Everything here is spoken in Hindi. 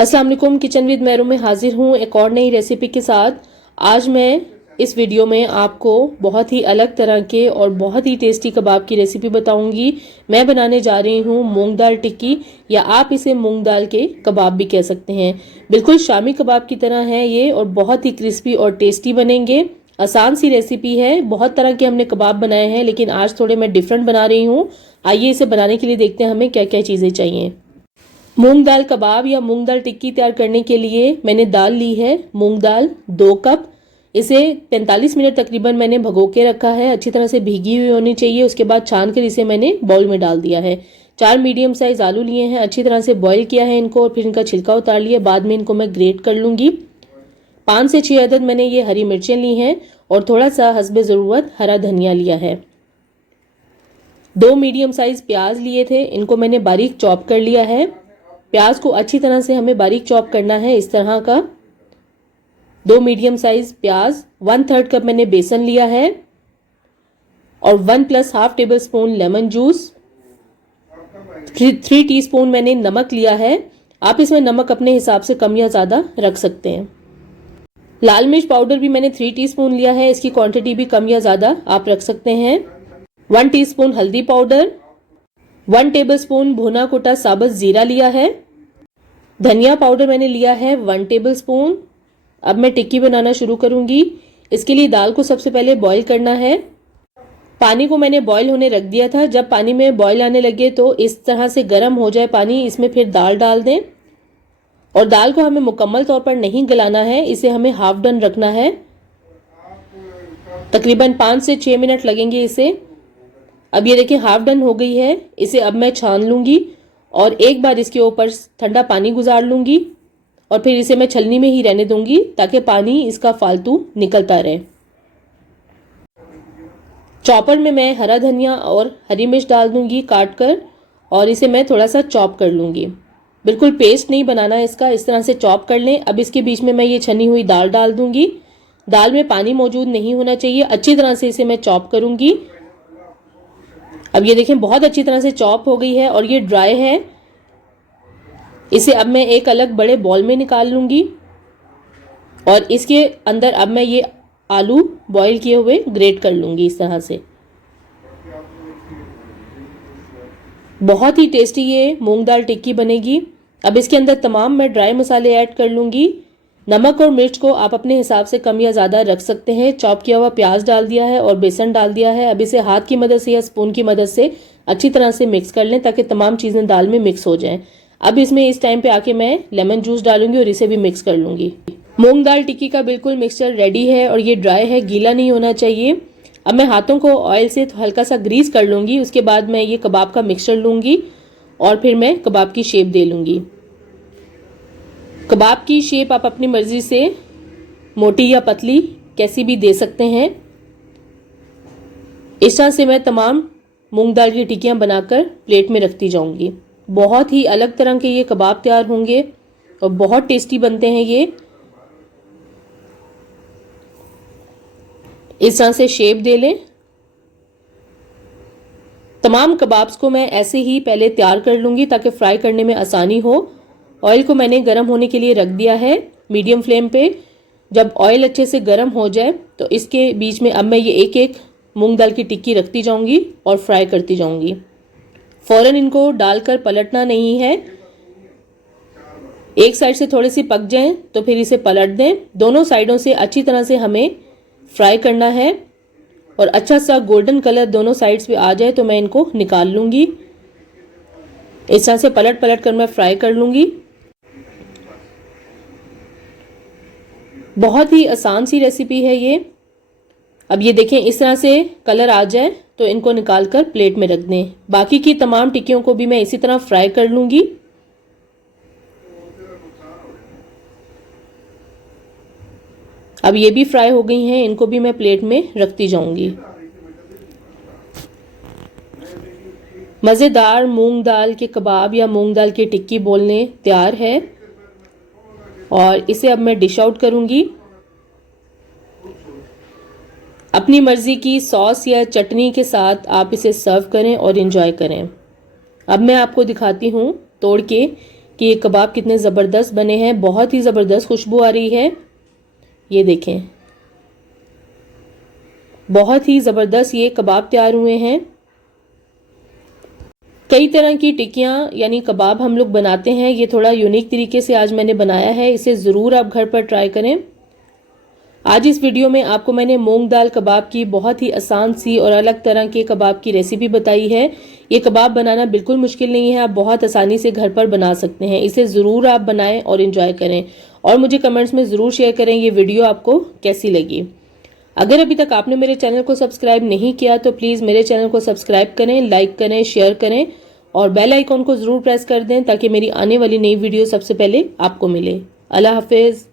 अस्सलाम वालेकुम। किचन विद मेरू में हाजिर हूँ एक और नई रेसिपी के साथ। आज मैं इस वीडियो में आपको बहुत ही अलग तरह के और बहुत ही टेस्टी कबाब की रेसिपी बताऊंगी। मैं बनाने जा रही हूँ मूंग दाल टिक्की, या आप इसे मूंग दाल के कबाब भी कह सकते हैं। बिल्कुल शामी कबाब की तरह है ये और बहुत ही क्रिस्पी और टेस्टी बनेंगे। आसान सी रेसिपी है। बहुत तरह के हमने कबाब बनाए हैं, लेकिन आज थोड़े मैं डिफरेंट बना रही हूँ। आइए इसे बनाने के लिए देखते हैं हमें क्या क्या चीज़ें चाहिए। मूंग दाल कबाब या मूंग दाल टिक्की तैयार करने के लिए मैंने दाल ली है, मूंग दाल 2 कप। इसे 45 मिनट तकरीबन मैंने भगो के रखा है। अच्छी तरह से भीगी हुई होनी चाहिए। उसके बाद छान कर इसे मैंने बाउल में डाल दिया है। 4 मीडियम साइज आलू लिए हैं, अच्छी तरह से बॉईल किया है इनको और फिर इनका छिलका उतार लिया। बाद में इनको मैं ग्रेट कर लूंगी। 5 से 6 अदद मैंने ये हरी मिर्चें ली हैं और थोड़ा सा हस्बे ज़रूरत हरा धनिया लिया है। 2 मीडियम साइज प्याज लिए थे, इनको मैंने बारीक चॉप कर लिया है। प्याज को अच्छी तरह से हमें बारीक चॉप करना है, इस तरह का। 2 मीडियम साइज प्याज, 1/3 कप मैंने बेसन लिया है और 1 + ½ table spoon lemon juice, 3 teaspoon मैंने नमक लिया है। आप इसमें नमक अपने हिसाब से कम या ज़्यादा रख सकते हैं। लाल मिर्च पाउडर भी मैंने 3 टीस्पून लिया है। इसकी क्वांटिटी भी कम या ज़्यादा आप रख सकते हैं। 1 टीस्पून हल्दी पाउडर, 1 टेबल स्पून भुना कुटा साबुत जीरा लिया है। धनिया पाउडर मैंने लिया है 1 टेबल स्पून। अब मैं टिक्की बनाना शुरू करूंगी। इसके लिए दाल को सबसे पहले बॉईल करना है। पानी को मैंने बॉईल होने रख दिया था। जब पानी में बॉईल आने लगे तो इस तरह से गर्म हो जाए पानी, इसमें फिर दाल डाल दें। और दाल को हमें मुकम्मल तौर पर नहीं गलाना है, इसे हमें हाफ डन रखना है। तकरीबन 5 से 6 मिनट लगेंगे इसे। अब ये देखिए हाफ डन हो गई है। इसे अब मैं छान लूंगी और एक बार इसके ऊपर ठंडा पानी गुजार लूंगी और फिर इसे मैं छलनी में ही रहने दूंगी ताकि पानी इसका फालतू निकलता रहे। चॉपर में मैं हरा धनिया और हरी मिर्च डाल दूंगी काट कर और इसे मैं थोड़ा सा चॉप कर लूंगी। बिल्कुल पेस्ट नहीं बनाना इसका, इस तरह से चॉप कर लें। अब इसके बीच में मैं ये छनी हुई दाल डाल दूंगी। दाल में पानी मौजूद नहीं होना चाहिए। अच्छी तरह से इसे मैं चॉप करूंगी। अब ये देखें बहुत अच्छी तरह से चॉप हो गई है और ये ड्राई है। इसे अब मैं एक अलग बड़े बॉल में निकाल लूंगी और इसके अंदर अब मैं ये आलू बॉईल किए हुए ग्रेट कर लूंगी इस तरह से। बहुत ही टेस्टी ये मूंग दाल टिक्की बनेगी। अब इसके अंदर तमाम मैं ड्राई मसाले ऐड कर लूंगी। नमक और मिर्च को आप अपने हिसाब से कम या ज़्यादा रख सकते हैं। चॉप किया हुआ प्याज डाल दिया है और बेसन डाल दिया है। अब इसे हाथ की मदद से या स्पून की मदद से अच्छी तरह से मिक्स कर लें ताकि तमाम चीज़ें दाल में मिक्स हो जाएं। अब इसमें इस टाइम पे आके मैं लेमन जूस डालूंगी और इसे भी मिक्स कर लूंगी। मूंग दाल टिक्की का बिल्कुल मिक्सचर रेडी है और ये ड्राई है, गीला नहीं होना चाहिए। अब मैं हाथों को ऑयल से हल्का सा ग्रीस कर लूंगी। उसके बाद मैं ये कबाब का मिक्सचर लूंगी और फिर मैं कबाब की शेप दे लूंगी। कबाब की शेप आप अपनी मर्जी से मोटी या पतली कैसी भी दे सकते हैं। इस तरह से मैं तमाम मूंग दाल की टिक्कियां बनाकर प्लेट में रखती जाऊंगी। बहुत ही अलग तरह के ये कबाब तैयार होंगे और बहुत टेस्टी बनते हैं ये। इस तरह से शेप दे लें। तमाम कबाब्स को मैं ऐसे ही पहले तैयार कर लूंगी ताकि फ्राई करने में आसानी हो। ऑयल को मैंने गर्म होने के लिए रख दिया है मीडियम फ्लेम पे। जब ऑयल अच्छे से गर्म हो जाए तो इसके बीच में अब मैं ये एक एक मूंग दाल की टिक्की रखती जाऊंगी और फ्राई करती जाऊंगी। फौरन इनको डालकर पलटना नहीं है। एक साइड से थोड़ी सी पक जाएं तो फिर इसे पलट दें। दोनों साइडों से अच्छी तरह से हमें फ्राई करना है और अच्छा सा गोल्डन कलर दोनों साइड्स पे आ जाए तो मैं इनको निकाल लूंगी। इस तरह से पलट पलट कर मैं फ्राई कर लूंगी। बहुत ही आसान सी रेसिपी है ये। अब ये देखें इस तरह से कलर आ जाए तो इनको निकाल कर प्लेट में रख दें। बाकी की तमाम टिक्कियों को भी मैं इसी तरह फ्राई कर लूंगी। अब ये भी फ्राई हो गई हैं, इनको भी मैं प्लेट में रखती जाऊंगी। मज़ेदार मूंग दाल के कबाब या मूंग दाल की टिक्की बोलने तैयार है और इसे अब मैं डिश आउट करूंगी। अपनी मर्जी की सॉस या चटनी के साथ आप इसे सर्व करें और एंजॉय करें। अब मैं आपको दिखाती हूँ तोड़ के कि ये कबाब कितने ज़बरदस्त बने हैं। बहुत ही ज़बरदस्त खुशबू आ रही है। ये देखें, बहुत ही ज़बरदस्त ये कबाब तैयार हुए हैं। कई तरह की टिक्कियाँ यानी कबाब हम लोग बनाते हैं, ये थोड़ा यूनिक तरीके से आज मैंने बनाया है। इसे ज़रूर आप घर पर ट्राई करें। आज इस वीडियो में आपको मैंने मूंग दाल कबाब की बहुत ही आसान सी और अलग तरह के कबाब की रेसिपी बताई है। ये कबाब बनाना बिल्कुल मुश्किल नहीं है, आप बहुत आसानी से घर पर बना सकते हैं। इसे ज़रूर आप बनाएं और एंजॉय करें और मुझे कमेंट्स में ज़रूर शेयर करें ये वीडियो आपको कैसी लगी। अगर अभी तक आपने मेरे चैनल को सब्सक्राइब नहीं किया तो प्लीज़ मेरे चैनल को सब्सक्राइब करें, लाइक करें, शेयर करें और बेल आइकॉन को ज़रूर प्रेस कर दें ताकि मेरी आने वाली नई वीडियो सबसे पहले आपको मिले। अल्लाह हाफिज़।